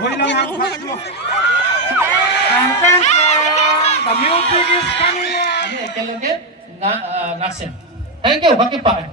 Hoy lang ang patlo. And then the music is coming on. Ini ekelege nasen. Thank you, baki pa.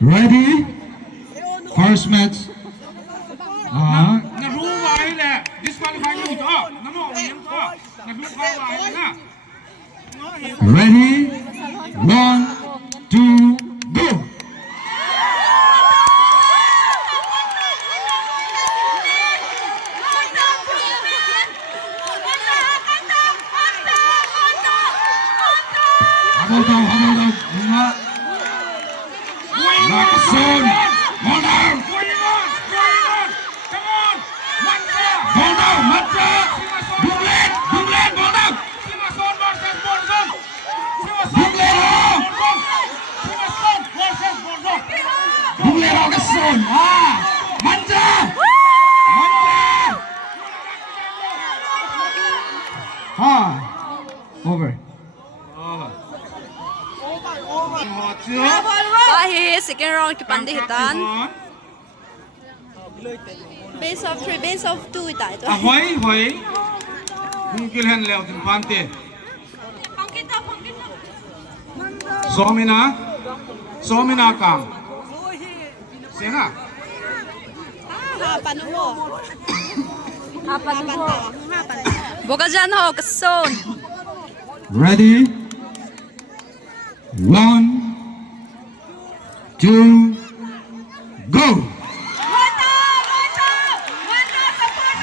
Ready? First match. Naรู้ไว้แหละ disqualify อยู่เถอะน้ำหมอกเลี้ยงเถอะนะรู้เข้าไว้นะ Ready? 1, 2, go! Habol daw, bunga. Lakason. Ball down. Come on Mancha Ball down, Mancha. Bunglen, ball down. Simason versus Bonson Bunglen. versus Bonson Bunglen Lakason. Mancha. Over. Bahi second round ki pandi hitan. Base of 3, base of 2 ita ito. Hoy mungkin hen leo din pante Somina kang Sena Hapan mo. Boga dyan ho, kason. Ready? 1, 2, go!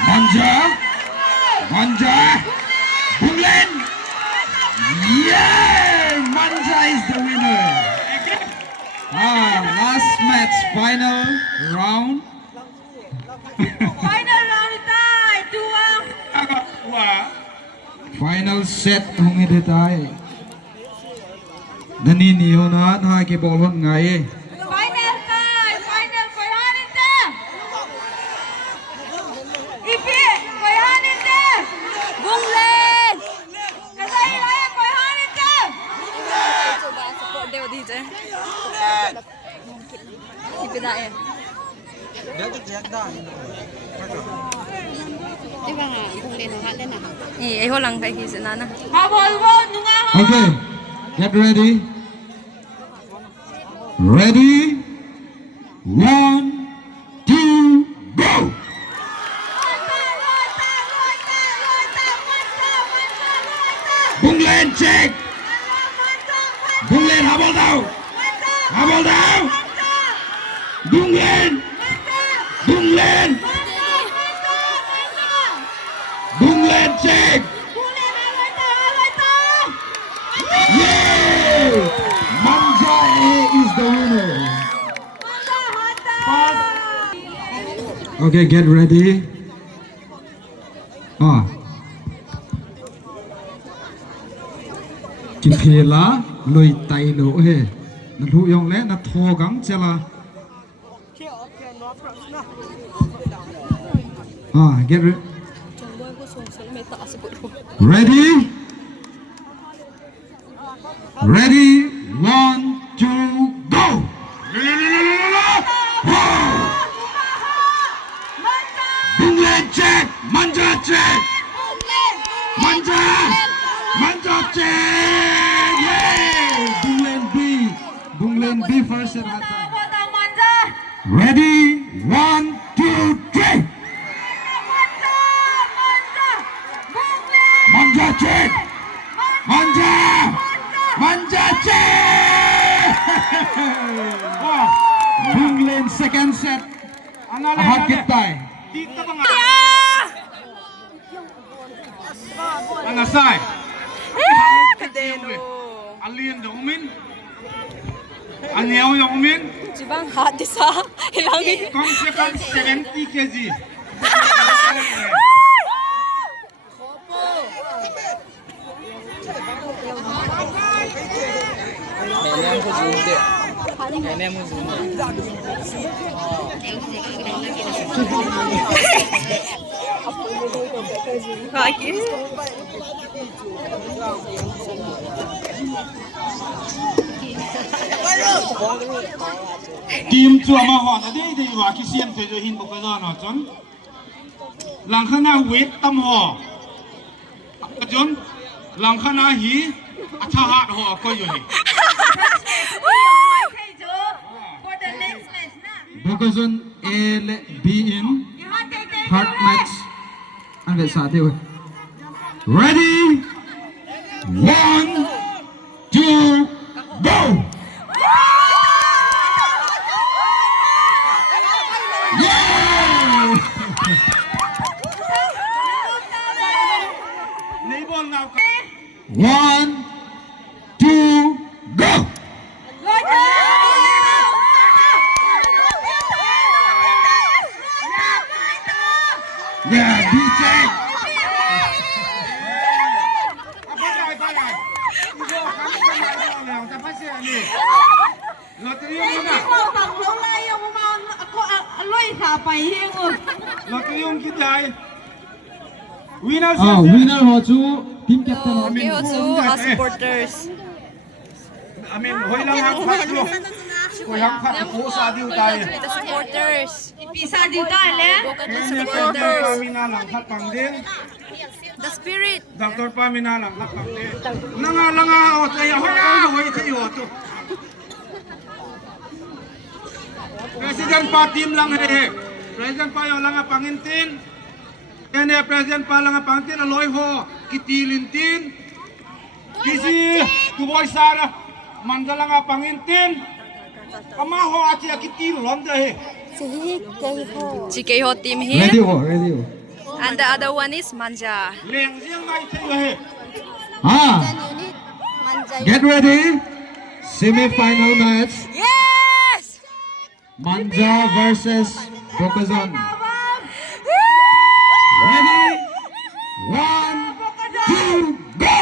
Manja, Bunglen! Yeah! Manja is the winner! Last match, final round. Final round tayo, tuwang. Final set hong ide tayo. Nanini ho na ke ball hon ngai. Final tayo, final koyanin te. Ipi, koyanin te. Bunglen! Kasay raya koyanin te. Coba support dia DJ. Ipi na eh. Di ba nga, Bunglen ang halen na. Eh, ho lang kay kisa na. Okay, get ready. Ready? 1, 2, go! Bunglen check. Bunglen habol daw. Bunglen. Bunglen check. Yay! Manja is the winner. Okay, get ready. Kipela loi tai lo he. Na lu yong le na tho gang chela. Get ready. Ready? Ready? 1, 2, go! Bunglen check! Manja check! lane B first set halftime. Ready? 1, 2, 3. Manja check. Manja check. Bung lane second set. Hot kitay. Dito ba nga? Anasay. Alien do umin. Anyaw yung umin. Jibang hot isa. Ilangi. Kung sa 70 kg. Kim chua ma hon a dei dei wa ki siam te jo hin bu ka no chon lang khana wait tam ho a jon lang khana hi a tha hat ho ko yo hi Bokazon A B in hard match. Anve saate ho. Ready? 1, 2, go. Yeah! nei bol ngau 1, 2, go. Yeah, DJ. Lottery yung muna. Lottery yung kitay. Winner siya. Winner ho chu team captain ho. Okay, Hosu, supporters. Amin, hoy lang ang patro. Hoy ang patro sa diw tayo. The supporters. Pisa dito, ale? Bukan the Dr. supporters. Paminalang hatpang din. The spirit. Dr. Paminalang hatpang din. Langa o tayo. Hoy tayo to. President pa team lang he. President pa yung langa pangintin. Kaya President pa langa pangintin. Aloy ho. Kitilintin. Kisi. Tuboy Sara. Mandala nga pangintin. Kamaho aci kitil londa he. GK Ho team Ready here. ready ho. And the other one is Manja. Leng siyang ngay tayo he. Get ready. Semi-final match. Yes! Manja versus Bokazon. Ready? 1, 2, go!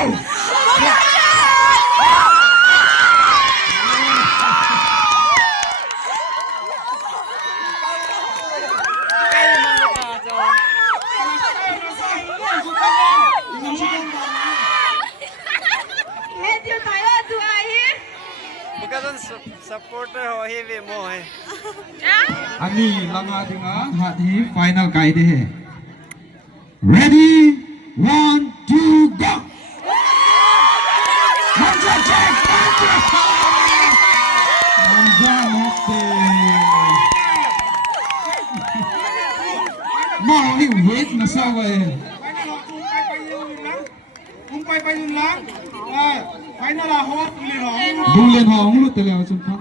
Supporter ho heavy mo hai. Ani langa dinga hat hi final kai de hai. Ready? 1, 2, go! Manja check! Manja mote. Mau hi wait na sa wai. Kumpay pa yun lang. Final la ho. Bulen hong lu tele chum thak.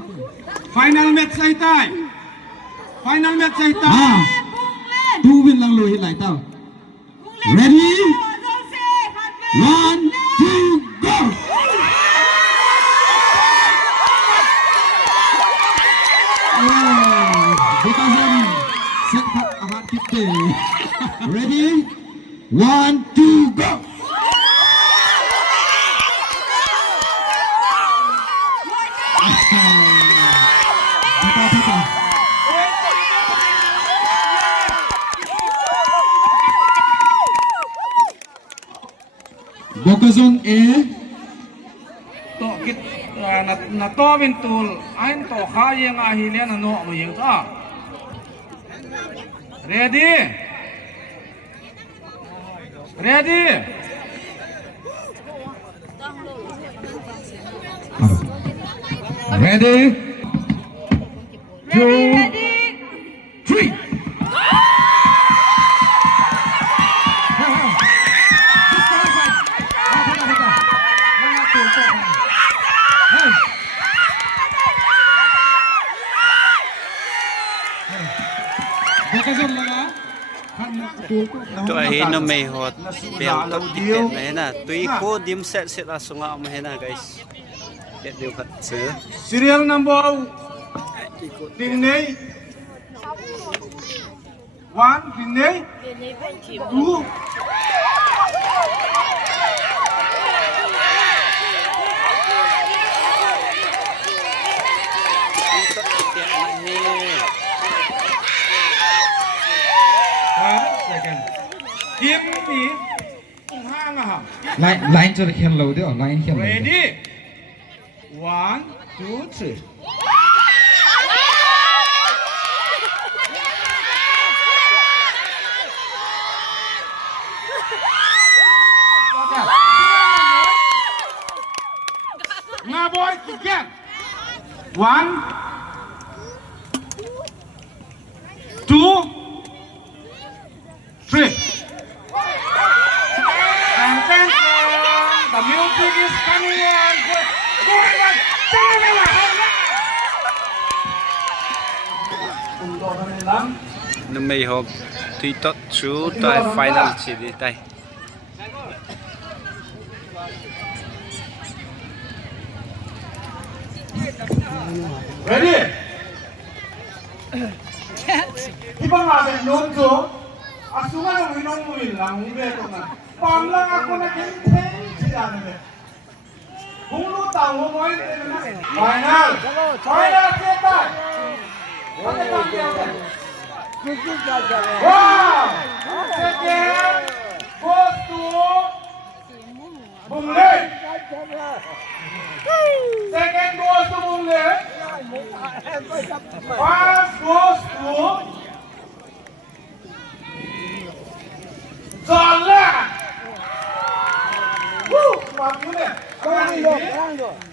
Final match sa itay. Final match sa itay. Two win lang lu hi lai tao. Ready? 1, 2, go! Bokazon set hot kitte. Ready? 1, 2, go! Bokazon A. To kit na to bintul ain to khayeng ahilian ano mo yung ta. Ready? Ready? Ready? two, three. Tu ahino may hot bel top tiket mahena tu iko dim set asunga mahena guys get dia kat se Serial number tin này one tin này two tiket mahena second kim ni hang à Line cho khen lâu đấy, line khen lâu. ready one two three Nga boy again one two three and then the music is coming on nó may hộp tuy tốt chú tại final chỉ đi tay ready iba nga din noon ko asungan ng inong lang hindi ko na pamlang ako na kinteng siya na kung lutang mo mo final final kita wow second goes to Bung Lê second goes to Bung Lê first goes to John Lê woo, mantap ya.